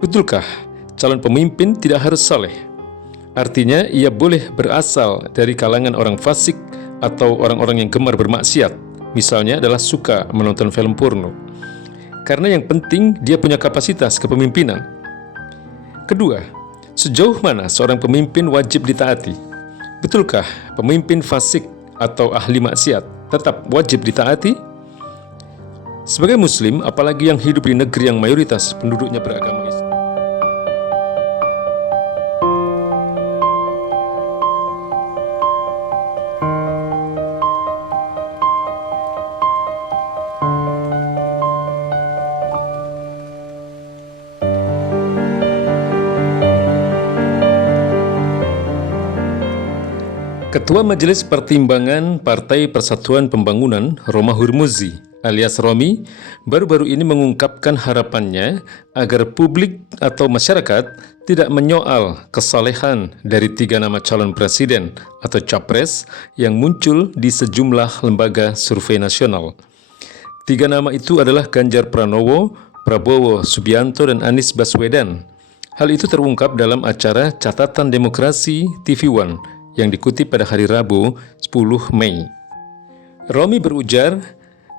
Betulkah calon pemimpin tidak harus saleh? Artinya ia boleh berasal dari kalangan orang fasik atau orang-orang yang gemar bermaksiat, misalnya adalah suka menonton film porno. Karena yang penting dia punya kapasitas kepemimpinan. Kedua, sejauh mana seorang pemimpin wajib ditaati? Betulkah pemimpin fasik atau ahli maksiat tetap wajib ditaati? Sebagai muslim, apalagi yang hidup di negeri yang mayoritas penduduknya beragama Islam, Ketua Majelis Pertimbangan Partai Persatuan Pembangunan, Roma Hurmuzi alias Romi, baru-baru ini mengungkapkan harapannya agar publik atau masyarakat tidak menyoal kesalehan dari 3 nama calon presiden atau capres yang muncul di sejumlah lembaga survei nasional. 3 nama itu adalah Ganjar Pranowo, Prabowo Subianto, dan Anies Baswedan. Hal itu terungkap dalam acara Catatan Demokrasi TV One yang dikutip pada hari Rabu 10 Mei. Romi berujar,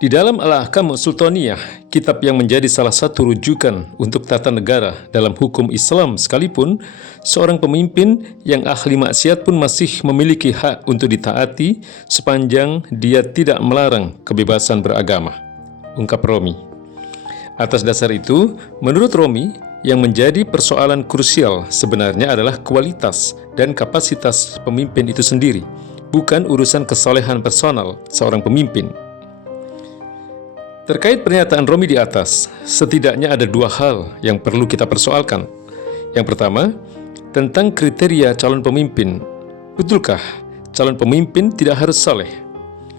di dalam Al-Ahkam Sultaniyah, kitab yang menjadi salah satu rujukan untuk tata negara dalam hukum Islam sekalipun, seorang pemimpin yang ahli maksiat pun masih memiliki hak untuk ditaati sepanjang dia tidak melarang kebebasan beragama, ungkap Romi. Atas dasar itu, menurut Romi, yang menjadi persoalan krusial sebenarnya adalah kualitas dan kapasitas pemimpin itu sendiri, bukan urusan kesalehan personal seorang pemimpin. Terkait pernyataan Romi di atas, setidaknya ada 2 hal yang perlu kita persoalkan. Yang pertama, tentang kriteria calon pemimpin. Betulkah calon pemimpin tidak harus saleh?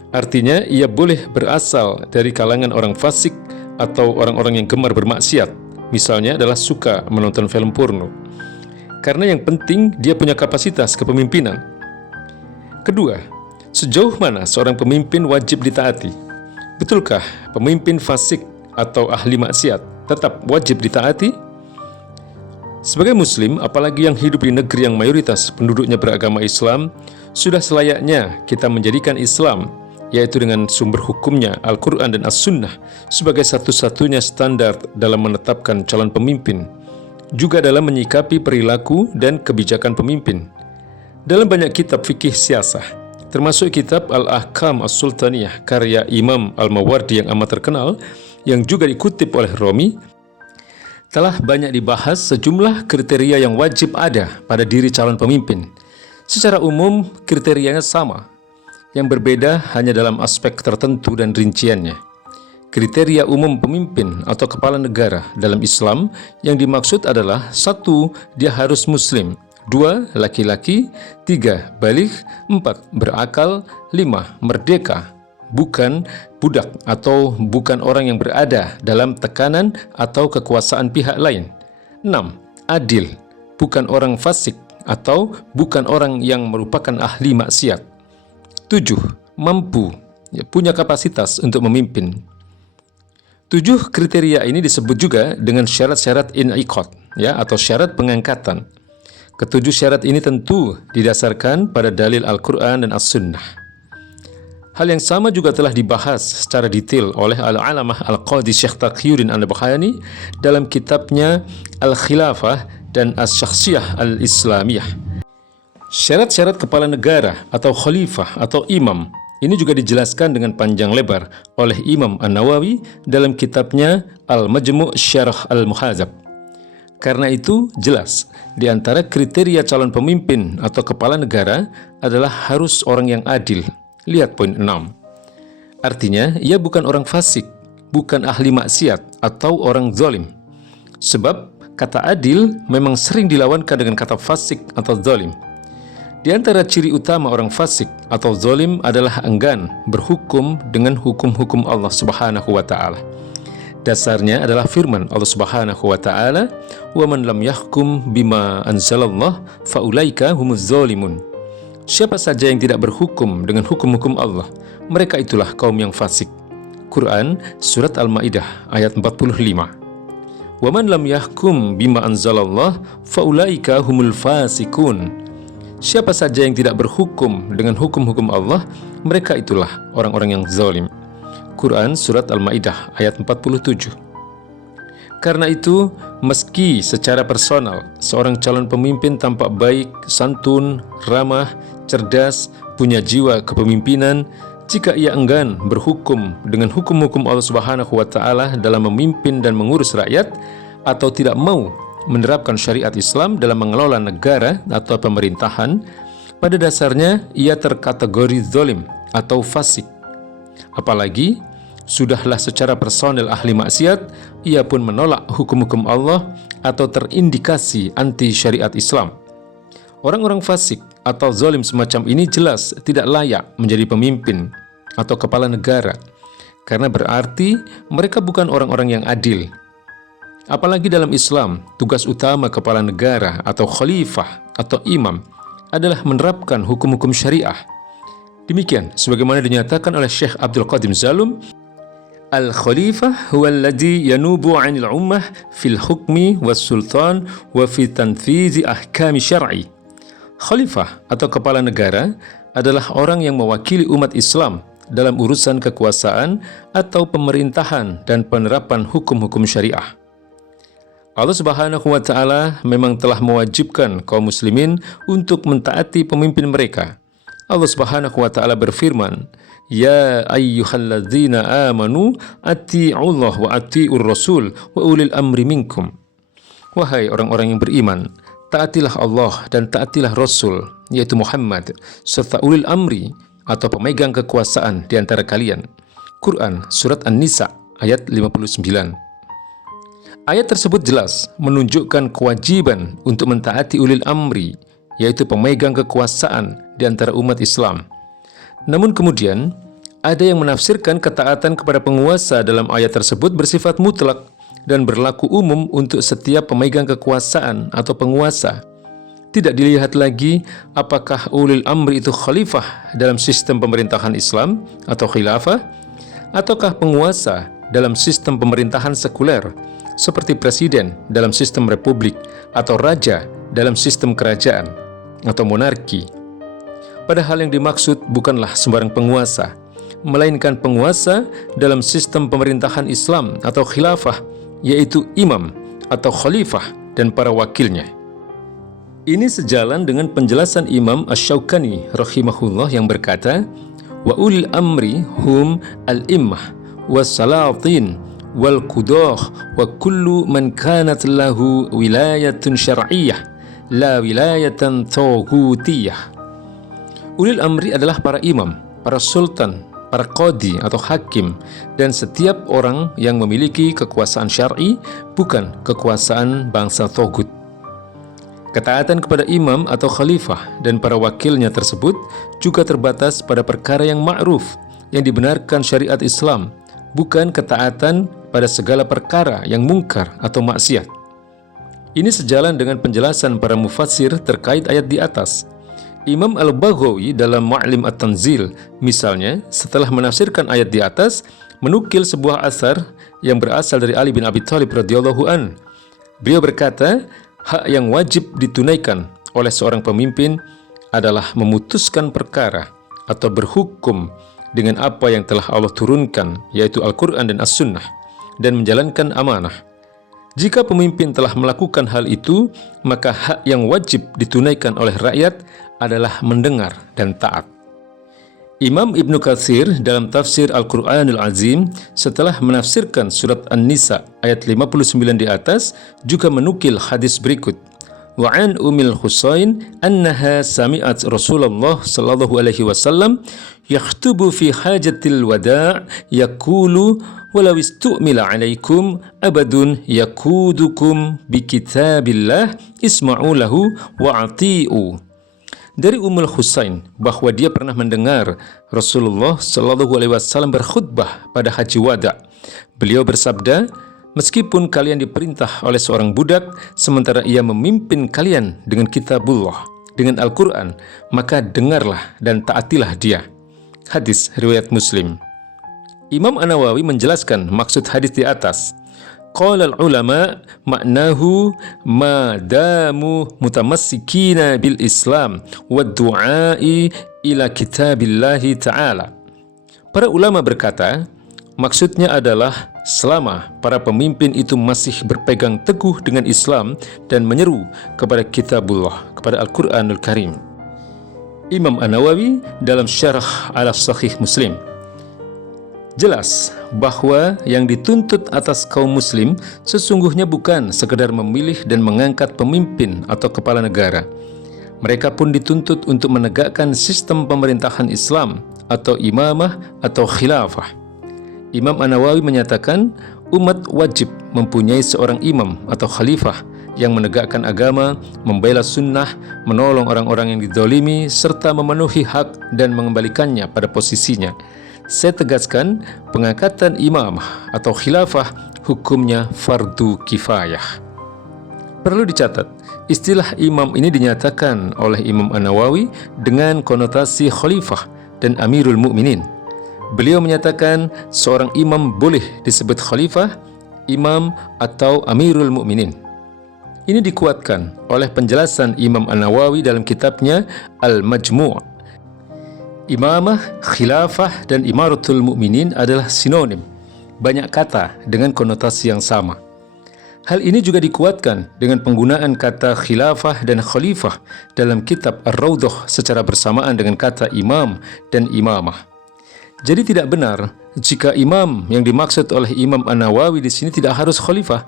Artinya ia boleh berasal dari kalangan orang fasik atau orang-orang yang gemar bermaksiat, misalnya adalah suka menonton film porno. Karena yang penting dia punya kapasitas kepemimpinan. Kedua, sejauh mana seorang pemimpin wajib ditaati? Betulkah pemimpin fasik atau ahli maksiat tetap wajib ditaati? Sebagai muslim, apalagi yang hidup di negeri yang mayoritas penduduknya beragama Islam, sudah selayaknya kita menjadikan Islam, yaitu dengan sumber hukumnya Al-Quran dan As-Sunnah, sebagai satu-satunya standar dalam menetapkan calon pemimpin, juga dalam menyikapi perilaku dan kebijakan pemimpin. Dalam banyak kitab fikih siasah, termasuk kitab Al-Ahkam As-Sultaniyah karya Imam Al-Mawardi yang amat terkenal, yang juga dikutip oleh Romi, telah banyak dibahas sejumlah kriteria yang wajib ada pada diri calon pemimpin. Secara umum, kriterianya sama, yang berbeda hanya dalam aspek tertentu dan rinciannya. Kriteria umum pemimpin atau kepala negara dalam Islam yang dimaksud adalah 1. Dia harus muslim, 2. Laki-laki, 3. Baligh, 4. Berakal, 5. Merdeka, bukan budak atau bukan orang yang berada dalam tekanan atau kekuasaan pihak lain, 6. Adil, bukan orang fasik atau bukan orang yang merupakan ahli maksiat, 7. Mampu, punya kapasitas untuk memimpin. 7 kriteria ini disebut juga dengan syarat-syarat in'iqad, atau syarat pengangkatan. Ketujuh syarat ini tentu didasarkan pada dalil Al-Quran dan As-Sunnah. Hal yang sama juga telah dibahas secara detail oleh Al-Alamah Al-Qadi Syekh Taqiyuddin An-Nabhani dalam kitabnya Al-Khilafah dan As-Syakhsiyah Al-Islamiyah. Syarat-syarat kepala negara atau khalifah atau imam ini juga dijelaskan dengan panjang lebar oleh Imam An-Nawawi dalam kitabnya Al-Majmu' Syarah Al-Muhadzab. Karena itu jelas, di antara kriteria calon pemimpin atau kepala negara adalah harus orang yang adil. Lihat poin 6. Artinya, ia bukan orang fasik, bukan ahli maksiat atau orang zalim. Sebab kata adil memang sering dilawankan dengan kata fasik atau zalim. Di antara ciri utama orang fasik atau zalim adalah enggan berhukum dengan hukum-hukum Allah Subhanahu wa taala. Dasarnya adalah firman Allah Subhanahu wa taala, "Wa man lam yahkum bima anzalallah faulaika humuz zalimun." Siapa saja yang tidak berhukum dengan hukum-hukum Allah, mereka itulah kaum yang fasik. Quran Surat Al-Ma'idah ayat 45. "Wa man lam yahkum bima anzalallah faulaika humul fasikun." Siapa saja yang tidak berhukum dengan hukum-hukum Allah, mereka itulah orang-orang yang zalim. Quran Surat Al-Ma'idah ayat 47. Karena itu, meski secara personal seorang calon pemimpin tampak baik, santun, ramah, cerdas, punya jiwa kepemimpinan, jika ia enggan berhukum dengan hukum-hukum Allah Subhanahu wa Ta'ala dalam memimpin dan mengurus rakyat, atau tidak mau menerapkan syariat Islam dalam mengelola negara atau pemerintahan, pada dasarnya ia terkategori zalim atau fasik. Apalagi sudahlah secara personel ahli maksiat, ia pun menolak hukum-hukum Allah atau terindikasi anti syariat Islam. Orang-orang fasik atau zalim semacam ini jelas tidak layak menjadi pemimpin atau kepala negara, karena berarti mereka bukan orang-orang yang adil. Apalagi dalam Islam, tugas utama kepala negara atau khalifah atau imam adalah menerapkan hukum-hukum syariah. Demikian sebagaimana dinyatakan oleh Syekh Abdul Qadim Zalum, "Al-khalifah huwa alladhi yanubu 'anil ummah fil hukmi was sultan wa fi tanfizi ahkami syar'i." Khalifah atau kepala negara adalah orang yang mewakili umat Islam dalam urusan kekuasaan atau pemerintahan dan penerapan hukum-hukum syariah. Allah Subhanahu wa Ta'ala memang telah mewajibkan kaum muslimin untuk mentaati pemimpin mereka. Allah Subhanahu wa Ta'ala berfirman, "Ya ayyuhalladzina amanu atti'ullah wa atti'ur rasul wa ulil amri minkum." Wahai orang-orang yang beriman, taatilah Allah dan taatilah Rasul, yaitu Muhammad, serta ulil amri atau pemegang kekuasaan di antara kalian. Quran Surat An-Nisa ayat 59. Ayat tersebut jelas menunjukkan kewajiban untuk mentaati ulil amri, yaitu pemegang kekuasaan di antara umat Islam. Namun kemudian, ada yang menafsirkan ketaatan kepada penguasa dalam ayat tersebut bersifat mutlak dan berlaku umum untuk setiap pemegang kekuasaan atau penguasa. Tidak dilihat lagi apakah ulil amri itu khalifah dalam sistem pemerintahan Islam atau khilafah, ataukah penguasa dalam sistem pemerintahan sekuler, seperti presiden dalam sistem republik atau raja dalam sistem kerajaan atau monarki. Padahal yang dimaksud bukanlah sembarang penguasa, melainkan penguasa dalam sistem pemerintahan Islam atau khilafah, yaitu imam atau khalifah dan para wakilnya. Ini sejalan dengan penjelasan Imam Asy-Syaukani rahimahullah yang berkata, "Wa ulil amri hum al-immah was-salatin wal qudah wa kullu man kanat lahu wilayatun syar'iyyah la wilayatan taghutiyah." Ulil amri adalah para imam, para sultan, para qadi atau hakim, dan setiap orang yang memiliki kekuasaan syar'i, bukan kekuasaan bangsa togut. Ketaatan kepada imam atau khalifah dan para wakilnya tersebut juga terbatas pada perkara yang ma'ruf, yang dibenarkan syariat Islam, bukan ketaatan pada segala perkara yang mungkar atau maksiat. Ini sejalan dengan penjelasan para mufassir terkait ayat di atas. Imam Al-Baghawi dalam Mu'lim At-Tanzil misalnya, setelah menafsirkan ayat di atas, menukil sebuah asar yang berasal dari Ali bin Abi Thalib radhiyallahu an. Beliau berkata, hak yang wajib ditunaikan oleh seorang pemimpin adalah memutuskan perkara atau berhukum dengan apa yang telah Allah turunkan, yaitu Al-Quran dan As-Sunnah, dan menjalankan amanah. Jika pemimpin telah melakukan hal itu, maka hak yang wajib ditunaikan oleh rakyat adalah mendengar dan taat. Imam Ibnu Katsir dalam tafsir Al-Quranul Azim setelah menafsirkan surat An-Nisa ayat 59 di atas juga menukil hadis berikut. Wa an Ummul Husain annaha sami'at Rasulullah sallallahu alaihi wasallam yakhutubu fi hajatil wada' yaqulu walau istu'mila alaikum abadun yakudukum bi kitabillah isma'u lahu wa ati'u. Dari Ummul Husain bahwa dia pernah mendengar Rasulullah Shallallahu Alaihi Wasallam berkhutbah pada Haji Wada. Beliau bersabda, meskipun kalian diperintah oleh seorang budak, sementara ia memimpin kalian dengan kitabullah, dengan Al-Quran, maka dengarlah dan taatilah dia. Hadis riwayat Muslim. Imam An-Nawawi menjelaskan maksud hadis di atas. Qala al-ulama maknahu ma damu mutamassikina bil Islam wa du'ai ila kitabillahi ta'ala. Para ulama berkata, maksudnya adalah selama para pemimpin itu masih berpegang teguh dengan Islam dan menyeru kepada kitabullah, kepada Al-Quranul Karim. Imam An-Nawawi dalam Syarah ala Sahih Muslim jelas bahwa yang dituntut atas kaum muslim sesungguhnya bukan sekedar memilih dan mengangkat pemimpin atau kepala negara. Mereka pun dituntut untuk menegakkan sistem pemerintahan Islam atau imamah atau khilafah. Imam An-Nawawi menyatakan umat wajib mempunyai seorang imam atau khalifah yang menegakkan agama, membela sunnah, menolong orang-orang yang dizalimi, serta memenuhi hak dan mengembalikannya pada posisinya. Saya tegaskan, pengangkatan imamah atau khilafah hukumnya fardu kifayah. Perlu dicatat, istilah imam ini dinyatakan oleh Imam An-Nawawi dengan konotasi khalifah dan amirul mu'minin. Beliau menyatakan seorang imam boleh disebut khalifah, imam atau amirul mu'minin. Ini dikuatkan oleh penjelasan Imam An-Nawawi dalam kitabnya Al-Majmu'. Imamah, khilafah, dan imaratul mu'minin adalah sinonim, banyak kata dengan konotasi yang sama. Hal ini juga dikuatkan dengan penggunaan kata khilafah dan khalifah dalam kitab Ar-Rawdah secara bersamaan dengan kata imam dan imamah. Jadi tidak benar jika imam yang dimaksud oleh Imam An-Nawawi di sini tidak harus khalifah,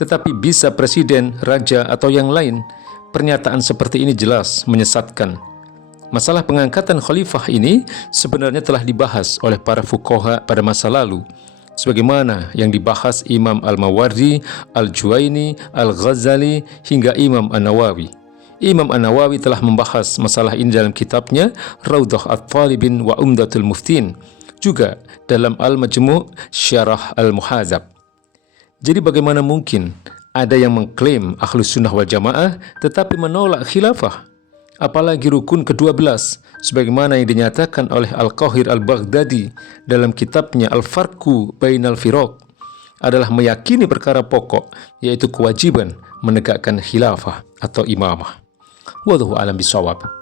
tetapi bisa presiden, raja, atau yang lain. Pernyataan seperti ini jelas menyesatkan. Masalah pengangkatan khalifah ini sebenarnya telah dibahas oleh para fuqaha pada masa lalu, sebagaimana yang dibahas Imam Al-Mawardi, Al-Juwaini, Al-Ghazali, hingga Imam An-Nawawi. Imam An-Nawawi telah membahas masalah ini dalam kitabnya Rawdah At-Talibin wa Umdatul Muftin, juga dalam Al-Majmu' Syarah Al-Muhazab. Jadi bagaimana mungkin ada yang mengklaim Ahlus Sunnah wal Jamaah tetapi menolak khilafah? Apalagi rukun ke-12, sebagaimana yang dinyatakan oleh Al-Qahir Al-Baghdadi dalam kitabnya Al-Farqu Bainal Firaq, adalah meyakini perkara pokok, yaitu kewajiban menegakkan khilafah atau imamah. Wallahu a'lam bishawab.